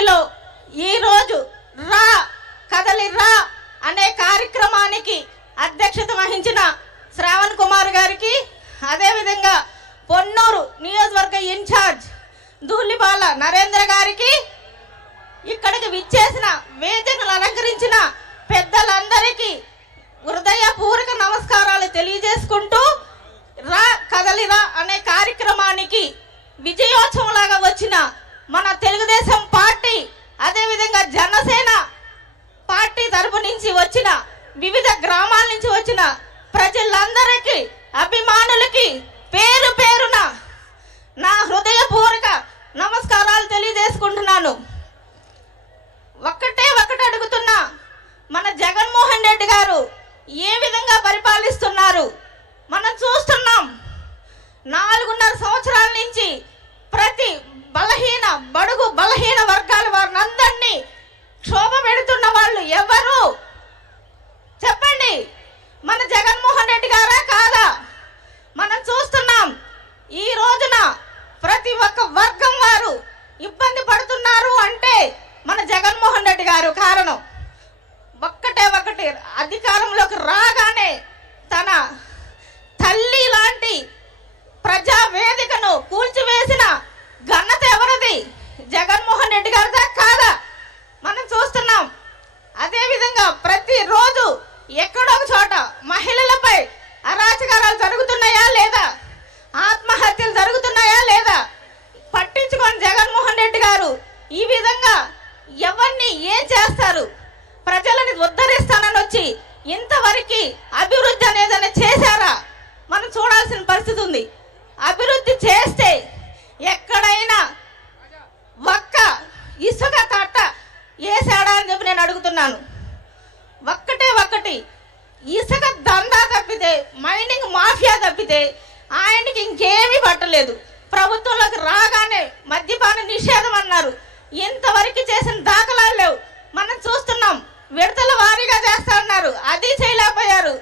తిరుపతిలో ఈరోజు రా కదలి రా అనే కార్యక్రమానికి అధ్యక్షత వహించిన శ్రావణ్ కుమార్ గారికి, అదేవిధంగా పొన్నూరు నియోజకవర్గ ఇన్ఛార్జ్ ధూళిపాల నరేంద్ర గారికి, ఇక్కడికి విచ్చేసిన వేదికలు అలంకరించిన పెద్దలందరికీ హృదయపూర్వక నమస్కారాలు తెలియజేసుకుంటూ, రా కదలిరా అనే కార్యక్రమానికి విజయోత్సవంలాగా వచ్చిన మన తెలుగుదేశం పార్టీ, అదేవిధంగా జనసేన పార్టీ తరపు నుంచి వచ్చిన వివిధ గ్రామాల నుంచి వచ్చిన ప్రజలందరికీ, అభిమానులకి పేరు పేరున నా హృదయపూర్వక నమస్కారాలు తెలియజేసుకుంటున్నాను. ఒకటి అడుగుతున్నా, మన జగన్మోహన్ రెడ్డి గారు ఏ విధంగా పరిపాలిస్తున్నారు మనం చూస్తున్నాం. 4.5 సంవత్సరాల నుంచి ప్రతి బడుగు బలహీన వర్గాల వారినందరినీ క్షోభ పెడుతున్న వాళ్ళు ఎవరు చెప్పండి? మన జగన్మోహన్ రెడ్డి గారా కాదా? మనం చూస్తున్నాం. ఈ రోజున ప్రతి ఒక్క వర్గం వారు ఇబ్బంది పడుతున్నారు అంటే మన జగన్మోహన్ రెడ్డి గారు కారణం. ఒకటి అధికారంలోకి రాగానే తన తల్లి లాంటి ప్రజా వేదికను కూల్చివేసిన ఘనత ఎవరిది? జగన్మోహన్ రెడ్డి గారిదా కాదా? మనం చూస్తున్నాం. అదేవిధంగా ప్రతిరోజు ఎక్కడో ఒక చోట మహిళలపై అరాచకాలు జరుగుతున్నాయా లేదా? ఆత్మహత్యలు జరుగుతున్నాయా లేదా? పట్టించుకొని జగన్మోహన్ రెడ్డి గారు ఈ విధంగా ఎవరిని ఏం చేస్తారు? ప్రజలని ఉద్ధరిస్తానని వచ్చి ఇంతవరకు అభివృద్ధి అనేదని చేశారా? మనం చూడాల్సిన పరిస్థితి ఉంది. అభివృద్ధి చేస్తే ఎక్కడైనా ఒక్క ఇసుక తట్ట వేసాడా అని చెప్పి నేను అడుగుతున్నాను. ఒకటి ఇసుక దందా తప్పితే, మైనింగ్ మాఫియా తప్పితే ఆయనకి ఇంకేమీ పట్టలేదు. ప్రభుత్వంలోకి రాగానే మద్యపాన నిషేధం అన్నారు, ఇంతవరకు చేసిన దాఖలాలు లేవు. మనం చూస్తున్నాం. విడతల వారీగా చేస్తానన్నారు, అది చేయలేకపోయారు.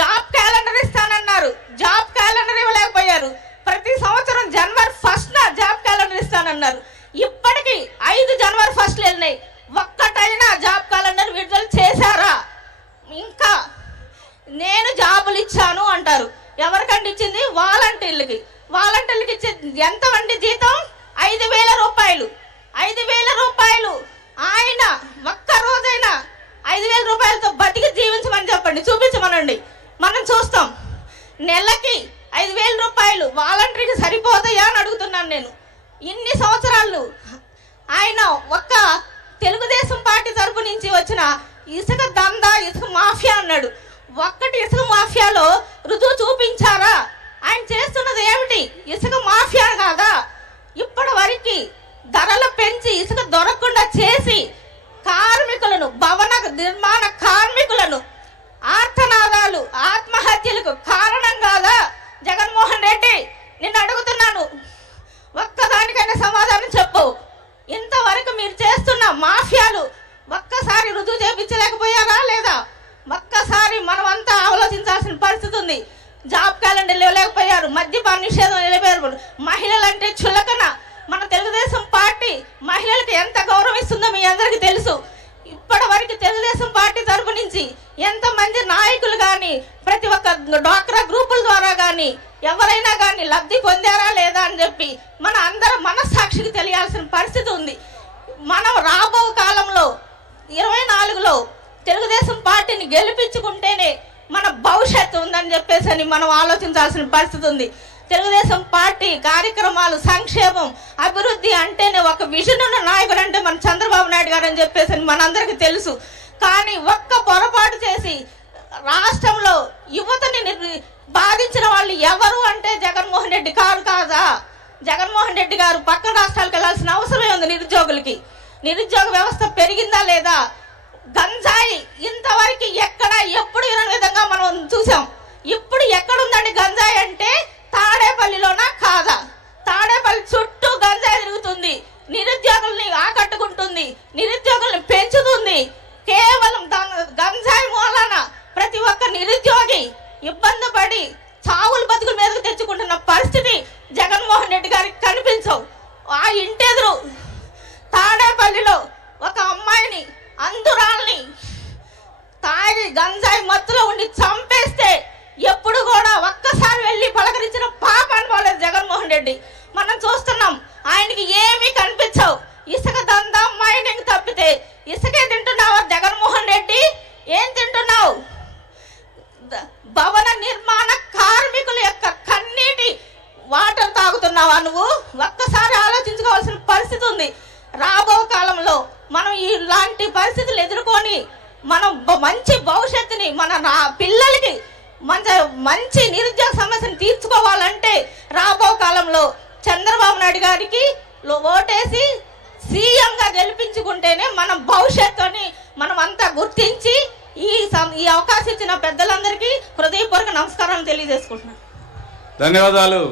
జాబ్ క్యాలెండర్ ఇస్తానన్నారు, జాబ్ క్యాలెండర్ ఇవ్వలేకపోయారు. ప్రతి సంవత్సరం జనవరి 1న జాబ్ క్యాలెండర్ ఇస్తానన్నారు. ఇప్పటికీ 5 జనవరి 1 వెళ్ళినాయి, ఒక్కటైనా జాబ్ క్యాలెండర్ విడుదల చేశారా? ఇంకా నేను జాబులు ఇచ్చాను అంటారు. ఎవరికంటే ఇచ్చింది? వాలంటీర్లకి. వాలంటీర్లకి ఇచ్చే ఎంత వంటి జీతం? 5,000 రూపాయలు. 5,000 రూపాయలు ఆయన ఒక్క రోజైనా 5,000 రూపాయలతో బతికి జీవించమని చెప్పండి, చూపించమనండి, మనం చూస్తాం. నెలకి 5,000 రూపాయలు వాలంటీర్కి సరిపోతాయా అని అడుగుతున్నాను నేను. ఇన్ని సంవత్సరాలు ఆయన ఒక్క తెలుగుదేశం పార్టీ తరపు నుంచి వచ్చిన ఇసుక దందా, ఇసుక మాఫియా అన్నాడు. ఒక్కటి ఇసుక మాఫియాలో రుజువు చూపించారా? ఆయన చేస్తున్నది ఏమిటి? ఇసుక మాఫియా కాదా? ఇప్పటి వరకు ధరలు పెంచి ఇసుక దొరకకుండా చేసి కార్మికులను, భవన నిర్మాణ కార్మికులను ఆర్తనాదాలు, ఆత్మహత్యలకు కారణం కాదా జగన్మోహన్ రెడ్డి? నేను అడుగుతున్నాను, ఒక్కదానికైనా సమాధానం చెప్పు. ఇంతవరకు మీరు చేస్తున్న మాఫియాలు ఒక్కసారి రుజువు చేయించలేకపోయారా లేదా? ఒక్కసారి మనమంతా ఆలోచించాల్సిన పరిస్థితి ఉంది. జాబ్ క్యాలెండర్ ఇవ్వలేకపోయారు, మద్యపాన నిషేధం ఇవ్వలేకపోయారు. మహిళలంటే చులకన. మన తెలుగుదేశం పార్టీ మహిళలకు ఎంత గౌరవిస్తుందో మీ అందరికీ తెలుసు. ఇప్పటి వరకు తెలుగుదేశం పార్టీ తరపు నుంచి ఎంతమంది నాయకులు కానీ, ప్రతి ఒక్క డ్వాక్రా గ్రూపుల ద్వారా కానీ ఎవరైనా కానీ లబ్ధి పొందారా లేదా అని చెప్పి మన అందరం మనస్సాక్షికి తెలియాల్సిన పరిస్థితి ఉంది. మనం రాబో కాలంలో 24లో తెలుగుదేశం పార్టీని గెలిపించుకుంటేనే మన భవిష్యత్తు ఉందని చెప్పేసి మనం ఆలోచించాల్సిన పరిస్థితి ఉంది. తెలుగుదేశం పార్టీ కార్యక్రమాలు, సంక్షేమం, అభివృద్ధి అంటేనే ఒక విజన్ ఉన్న నాయకుడు అంటే మన చంద్రబాబు నాయుడు గారు అని చెప్పేసి మనందరికీ తెలుసు. కానీ ఒక్క పొరపాటు చేసి రాష్ట్రంలో యువతని బాధించిన వాళ్ళు ఎవరు అంటే జగన్మోహన్ రెడ్డి గారు కాదా? జగన్మోహన్ రెడ్డి గారు పక్కన రాష్ట్రాలకు వెళ్లాల్సిన అవసరమే ఉంది. నిరుద్యోగులకి నిరుద్యోగ వ్యవస్థ పెరిగిందా లేదా? గంజాయి ఇంతవరకు ఎక్కడ ఎప్పుడు వినని విధంగా మనం చూసాం. ఇప్పుడు ఎక్కడుందండి గంజాయి అంటే? తాడేపల్లిలోనా కాదా? తాడేపల్లి చుట్టూ గంజాయి తిరుగుతుంది, నిరుద్యోగుల్ని ఆకట్టుకుంటుంది, నిరుద్యోగుల్ని పెంచుతుంది. కేవలం గంజాయి మూలాన ప్రతి ఒక్క నిరుద్యోగి ఇబ్బంది పడి చావులు బతుకుల మీదకు తెచ్చుకుంటున్న పరిస్థితి జగన్మోహన్ రెడ్డి గారికి కనిపించవు. ఆ ఇంటెదురు తాడేపల్లి జగన్మోహన్ రెడ్డి. మనం చూస్తున్నాం ఆయనకి ఏమీ కనిపించవు. ఇసుక దందా మైనింగ్ తప్పితే ఇసుకే తింటున్నావా జగన్మోహన్ రెడ్డి? ఏం తింటున్నావు? భవన నిర్మాణ కార్మికుల యొక్క కన్నీటి వాటర్ తాగుతున్నావా నువ్వు? ఒక్కసారి ఆలోచించుకోవాల్సిన పరిస్థితి ఉంది. రాబో కాలంలో మనం ఇలాంటి పరిస్థితులు ఎదుర్కొని మనం మంచి భవిష్యత్తుని మన పిల్లలకి మంచి నిరుద్యోగ సమస్యను తీర్చుకోవాలంటే రాబో కాలంలో చంద్రబాబు నాయుడు గారికి ఓటేసి సీఎంగా గెలిపించుకుంటేనే మనం భవిష్యత్తుని మనం అంతా గుర్తించి ఈ అవకాశం ఇచ్చిన పెద్దలందరికీ హృదయపూర్వక నమస్కారాలు తెలియజేసుకుంటున్నాను. ధన్యవాదాలు.